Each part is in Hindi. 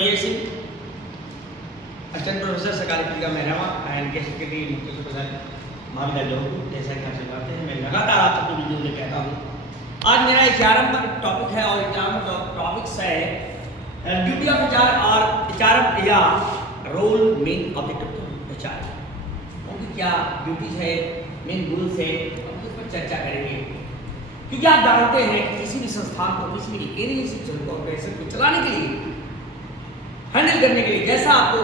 PA Singh, Assistant Professor सरकारी पत्रिका मेहरामा एंड गेस्ट सेक्रेटरी मुख्य सुपरवाइजर महाविद्यालय जोधपुर। जैसा कि आपसे बात है, मैं लगातार आप सबको वीडियो में कहता हूँ। आज मेरा 11 नंबर टॉपिक है और 11 नंबर टॉपिक्स है ड्यूटी ऑफ HR और HR या role main objective of HR। उनकी क्या ड्यूटीज है, मेन रूल्स है, हम उस पर चर्चा करेंगे। क्योंकि आप जानते हैं कि किसी भी संस्थान को, किसी भी एनी इंस्टीट्यूशन को, ऑर्गेनाइजेशन को चलाने के लिए, हैंडल करने के लिए जैसा आपको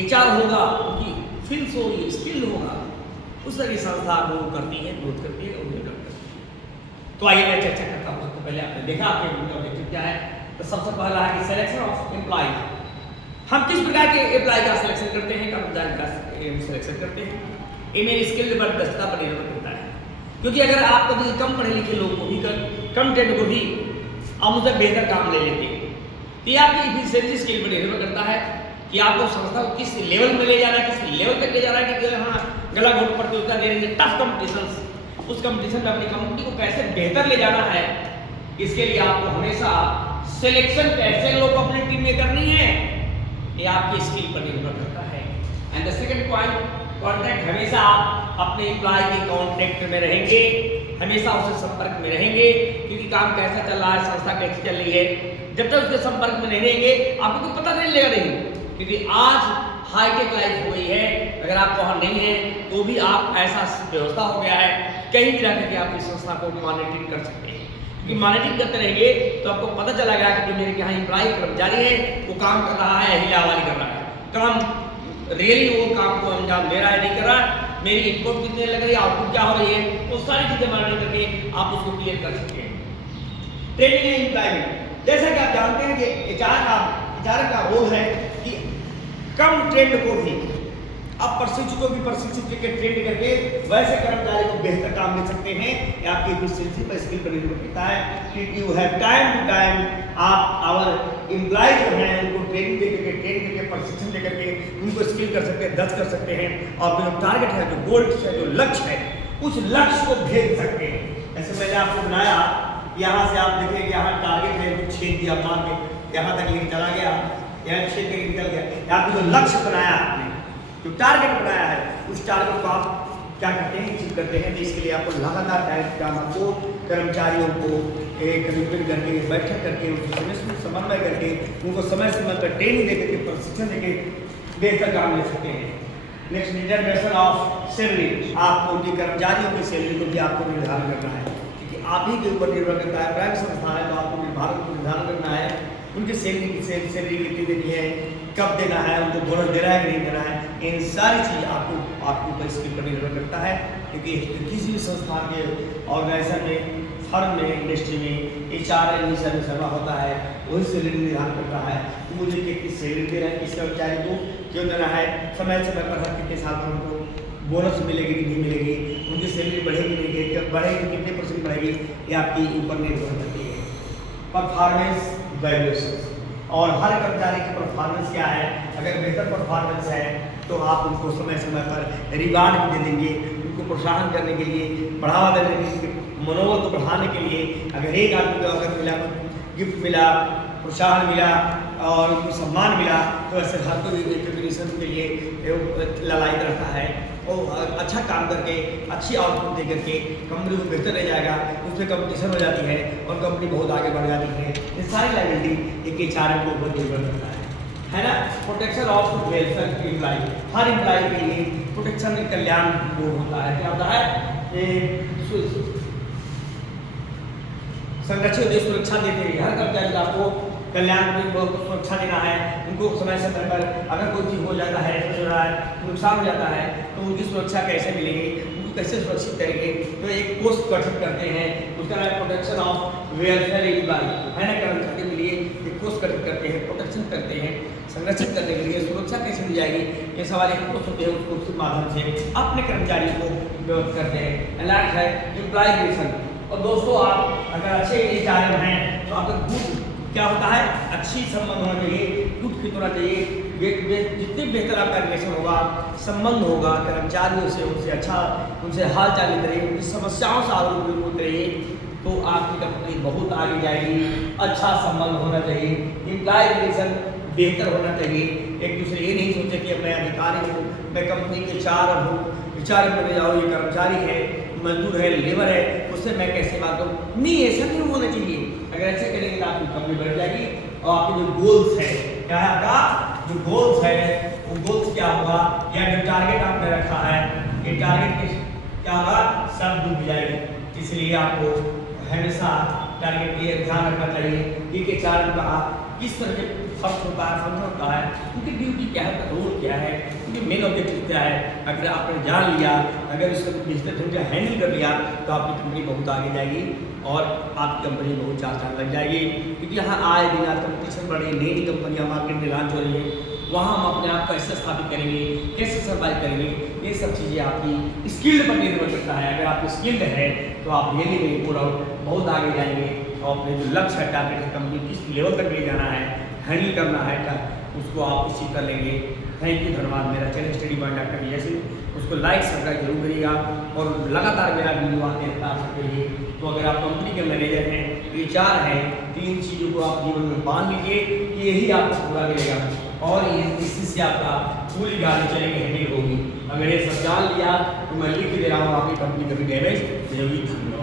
HR होगा, उनकी स्किल्स होगी, स्किल होगा, उस तरह की संस्था ग्रो करती है, ग्रोथ करती है और डेवलप करती है। तो आइए मैं चर्चा करता हूँ। सबसे पहले आपने देखा आपके ऑब्जेक्टिव क्या है। तो सबसे पहला है कि सिलेक्शन ऑफ एम्प्लॉय। हम किस प्रकार के एम्प्लॉय का सिलेक्शन करते हैं, कर्मचारी का सिलेक्शन करते हैं, ये मेरी स्किल पर, दक्षता पर निर्भर करता है। क्योंकि अगर आप कभी कम पढ़े लिखे लोग को भी, कम ट्रेंड को भी आप उनसे बेहतर काम ले लेते हैं, तो ये आपकी इफिशिएंसी स्किल पर निर्भर करता है कि आपको संस्था को किस लेवल में ले जाना है, किस लेवल तक ले जाना है। कि हाँ, गला घोट प्रतियोगिता दे रही है, टफ कॉम्पिटिशन, उस कंपटीशन में अपनी कंपनी को कैसे बेहतर ले जाना है, इसके लिए आपको हमेशा सिलेक्शन कैसे लोग अपनी टीम में करनी है, ये आपकी स्किल पर निर्भर करता है। And the second point, contact. हमेशा आप अपने एम्प्लॉय के कॉन्टैक्ट में रहेंगे, हमेशा उससे संपर्क में रहेंगे। क्योंकि काम कैसा चल रहा है, संस्था कैसी चल रही है, जब तक उसके संपर्क में नहीं रहेंगे आपको तो पता नहीं लगेगा। नहीं, क्योंकि आज हाईटेक लाइफ हो गई है, अगर आप वहाँ नहीं है तो भी आप ऐसा व्यवस्था हो गया है, कहीं भी रह करके आप इस संस्था को मॉनिटरिंग कर सकते हैं। क्योंकि मॉनिटरिंग करते रहेंगे तो आपको पता चला गया कि जो मेरे यहाँ एम्प्लॉय कर्मचारी है वो काम कर रहा है, हिलावाली कर रहा है, काम रियली वो काम को अंजाम दे रहा है, नहीं कर रहा है, मेरी इनपुट कितने लग रही है, आउटपुट क्या हो रही है, वो सारी चीजें मॉनिटरिंग करके आप उसको क्लियर कर सकते हैं। Training and employment. जैसा कि आप जानते हैं कि HR का रोल है कि कम ट्रेंड को भी आप प्रशिक्षु को भी प्रशिक्षित करके ट्रेंड करके वैसे कर्मचारी को बेहतर काम दे सकते हैं। ये आपकी एफिशिएंसी पर, स्किल पर निर्भर करता है कि you have time to time आप आवर एम्प्लॉय जो हैं उनको ट्रेनिंग दे करके, ट्रेन करके, प्रशिक्षण दे करके उनको स्किल कर सकते हैं, दस कर सकते हैं, और जो टारगेट है, जो गोल है, जो लक्ष्य है, उस लक्ष्य को भेज सकते हैं। ऐसे मैंने आपको बनाया, यहाँ से आप देखें कि यहाँ टारगेट है, छेद दिया मार के यहाँ तक लेके चला गया, यहाँ छेद के निकल गया। आपको जो लक्ष्य बनाया, आपने जो टारगेट बनाया है, उस टारगेट को आप क्या करते हैं, अचीव करते हैं। तो इसके लिए आपको लगातार टाइम आपको कर्मचारियों को कमिटमेंट करके, बैठक करके, उनके समय समन्वय करके, उनको समय समय पर ट्रेनिंग दे करके, प्रशिक्षण देके बेहतर काम ले सकते हैं। Next, determination of salary. आपको उनके कर्मचारियों की सैलरी को भी आपको निर्धारण करना है, क्योंकि आप ही के ऊपर निर्भर करता है। प्राइवेट संस्थान है तो आपको निर्धारण करना है उनकी सैलरी कितनी देनी है, कब देना है, उनको बोनस देना है कि नहीं देना है। इन सारी चीज़ आपके ऊपर स्किल पर निर्भर करता है। क्योंकि किसी भी संस्थान के, ऑर्गेनाइजेशन में, फर्म में, इंडस्ट्री में HR सर्वा होता है, वही सैलरी निर्धारण करता है कि मुझे कितनी सैलरी देना है, किस कर्मचारी को क्यों देना है, समय समय पर हर कितने साल पर उनको बोनस मिलेगी कि नहीं मिलेगी, उनकी सैलरी बढ़ेगी नहीं, कब बढ़ेगी, कितने % बढ़ेगी, ये आपके ऊपर निर्भर करती है। परफॉर्मेंस वैल्यूएशन, और हर कर्मचारी की परफॉर्मेंस क्या है। अगर बेहतर परफॉर्मेंस है तो आप उनको समय समय पर रिवार्ड भी दे देंगे, उनको प्रोत्साहन करने के लिए, बढ़ावा देने के लिए, मनोबल को बढ़ाने के लिए। अगर एक आदमी को अगर मिला, गिफ्ट मिला, प्रोत्साहन मिला और उनको सम्मान मिला, तो ऐसे हर कोई रिकग्निशन के लिए ललायत रहता है और अच्छा काम करके, अच्छी आउटपुट दे करके कंपनी को बेहतर ले जाएगा, उसमें कंपटीशन हो जाती है और कंपनी बहुत आगे बढ़ जाती है। ये सारी लायबिलिटी एक HR के ऊपर निर्भर करता है ना। Protection of welfare employ. हर एम्प्लॉय के लिए प्रोटेक्शन कल्याण बोर्ड होता है। क्या होता है, संरक्षित देश सुरक्षा देते हैं। हर कर्मचारी को आपको कल्याण को सुरक्षा देना है, उनको समय समय पर अगर कोई चीज़ हो जाता है, नुकसान हो जाता है, तो उनकी सुरक्षा कैसे मिलेगी, उनको कैसे सुरक्षित करेंगे। तो एक कोष गठित करते हैं, उसका नाम प्रोटेक्शन ऑफ वेलफेयर एम्प्लॉय है ना। कर्मचारी के लिए एक कोष गठित करते हैं, प्रोटेक्शन करते हैं, संरक्षित करने के लिए सुरक्षा कैसे दी जाएगी, ये सवाल एक कोष होते हैं, उस कोष के माध्यम से अपने कर्मचारियों को व्यवस्थित करते हैं। लास्ट है एम्प्लॉय रिलेशन। और दोस्तों, आप अगर अच्छे HR हैं तो आपका गुड क्या होता है, अच्छी संबंध होना चाहिए, गुड फिट होना चाहिए। जितने बेहतर आपका रिलेशन होगा, संबंध होगा कर्मचारियों से, उनसे अच्छा, उनसे हाल चाल लेते रहिए, उनकी समस्याओं से आरोप रहिए, तो आपकी कंपनी बहुत आगे जाएगी। अच्छा संबंध होना चाहिए, एम्प्लॉय रिलेशन बेहतर होना चाहिए। एक दूसरे ये नहीं सोचे कि मैं अधिकारी हूँ, मैं कंपनी के चार हूँ, विचार में जाओ ये कर्मचारी है, मजदूर है, लेबर है, उससे मैं कैसे बात करूँ। नहीं, ऐसा नहीं होना चाहिए। अगर ऐसे करेंगे तो आपकी कंपनी बढ़ जाएगी। और आपके जो गोल्स है, क्या है आपका जो गोल्स है, वो गोल्स क्या होगा, या जो टारगेट आपने रखा है, ये टारगेट क्या होगा, सब डूब जाएगी। इसलिए आपको हमेशा टारगेट ये ध्यान रखना चाहिए कि चार का किस तरह के फर्स्ट होता है, फंक्शन होता है, उनकी ड्यूटी क्या है, रोल क्या है, उनकी मेन ऑब्जेक्टिव क्या है। अगर आपने जान लिया, अगर उसको बेहतर ढंग से हैंडल कर लिया, तो आपकी कंपनी बहुत आगे जाएगी और आपकी कंपनी बहुत चार चांद लग जाएगी। क्योंकि यहाँ आए दिन कंपटीशन बढ़ रही, नई कंपनियाँ मार्केट में लॉन्च हो रही है, वहाँ हम अपने आप को कैसे स्थापित करेंगे, कैसे सर्वाइव करेंगे, ये सब चीज़ें आपकी स्किल्ड पर निर्भर करता है। अगर आप स्किल्ड है तो आप रियली में पूरा बहुत आगे जाएंगे और अपने जो लक्ष्य है, टारगेट है, कंपनी किस लेवल तक ले जाना है, हैंडल करना है, उसको आप अचीव कर लेंगे। थैंक यू, धन्यवाद। मेरा channel study point doctor Vijay Singh, उसको लाइक सब्सक्राइब जरूर करिएगा और लगातार मेरा वीडियो आते रहता है आपके लिए। तो अगर आप कंपनी के मैनेजर हैं, HR हैं, 3 चीज़ों को आप जीवन में मान लीजिए कि यही आपको पूरा मिलेगा और ये इसी से आपका पूरी गाड़ी चलेगी, हैंडल होगी। अगर ये सब जान लिया तो मैं लिख दे रहा हूँ, आपकी कंपनी कभी डैमेज नहीं होगी। धन्यवाद।